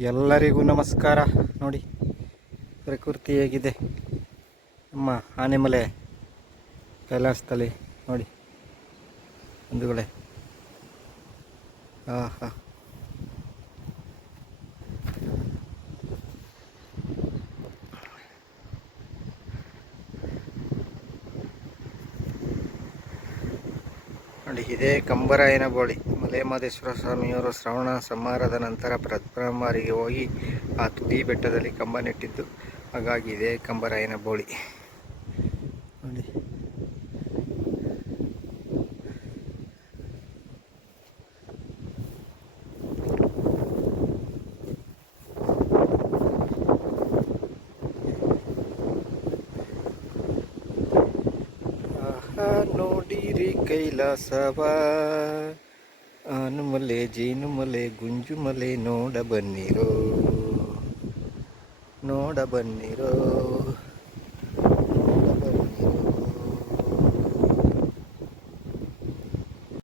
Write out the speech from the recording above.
ಎಲ್ಲರಿಗೂ ನಮಸ್ಕಾರ. ನೋಡಿ, ಪ್ರಕೃತಿ ಹೇಗಿದೆ. ನಮ್ಮ ಆನೆಮಲೆ ಕೈಲಾಸದಲ್ಲಿ, ನೋಡಿ. ಬಂಧುಗಳೇ. ಹಾಂ. ನೋಡಿ, ಇದೇ ಕಂಬರಾಯನ ಬೋಳಿ. ಮಲೆಮಹದೇಶ್ವರ ಸ್ವಾಮಿಯವರು ಶ್ರವಣ ಸಂಹಾರದ ನಂತರ ಪ್ರಥಮಾರಿಗೆ ಹೋಗಿ ಆ ತುದಿ ಬೆಟ್ಟದಲ್ಲಿ ಕಂಬ ನೆಟ್ಟಿದ್ದು ಹಾಗಾಗಿ ಇದೆ ಕಂಬರಾಯನ ಬೋಳಿ. ನೋಡಿ. ನೋಡಿರಿ ಕೈಲಾಸವ. ಆನುಮಲೆ ಜೇನುಮಲೆ ಗುಂಜುಮಲೆ ನೋಡ ಬನ್ನಿರೋ ನೋಡ ಬನ್ನಿರೋ